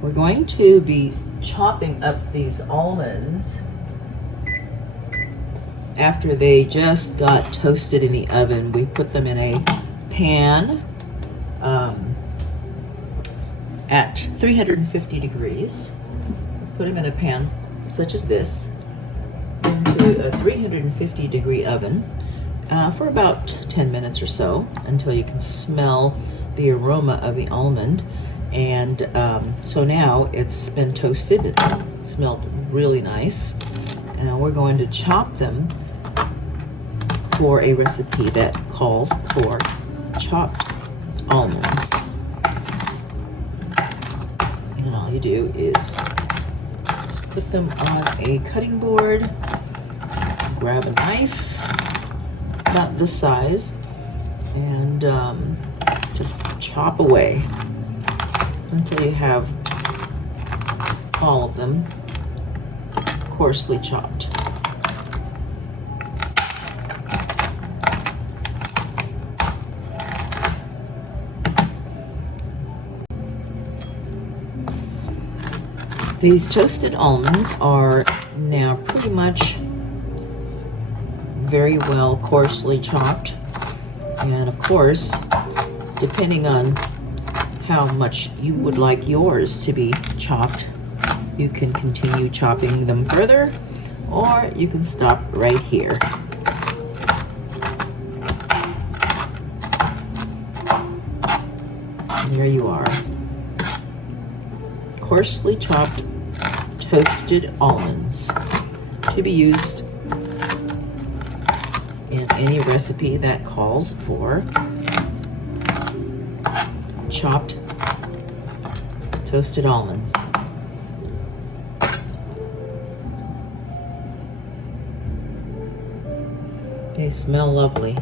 We're going to be chopping up these almonds after they just got toasted in the oven. We put them in a pan at 350 degrees. Put them in a pan such as this into a 350 degree oven for about 10 minutes or so until you can smell the aroma of the almond. And so now it's been toasted. It smelled really nice. And we're going to chop them for a recipe that calls for chopped almonds. And all you do is put them on a cutting board, grab a knife about this size, and just chop away until you have all of them coarsely chopped. These toasted almonds are now pretty much very well coarsely chopped, and of course, depending on how much you would like yours to be chopped, you can continue chopping them further, or you can stop right here. And there you are. Coarsely chopped toasted almonds to be used in any recipe that calls for chopped toasted almonds. They smell lovely.